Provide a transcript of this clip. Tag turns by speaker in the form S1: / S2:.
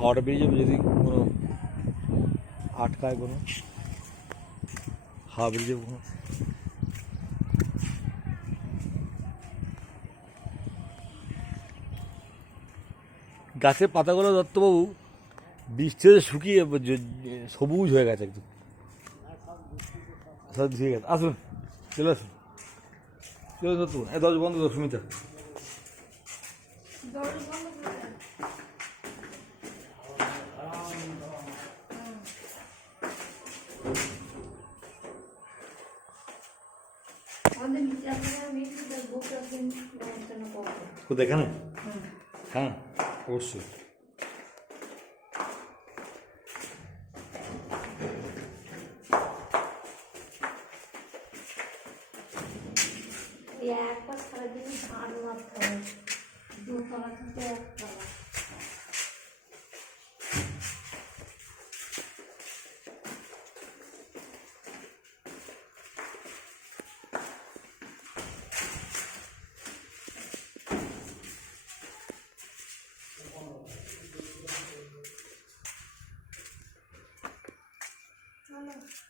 S1: Hot bridge जी आटका हाँ। Bridge গাছের পাতাগুলো দত্তবাবু বৃষ্টিতে শুকিয়ে সবুজ হয়ে গেছে একদম। সব ধুয়ে গেছে আসুন চলে আসুন। চলে দত্ত এ দশ বন্ধ
S2: অনুষ্ঠান করবেন
S1: কোথায় এখানে? হ্যাঁ।
S2: এই একবার সারাদিন ধান মারতে হবে দুতলা থেকে একতলা ママ。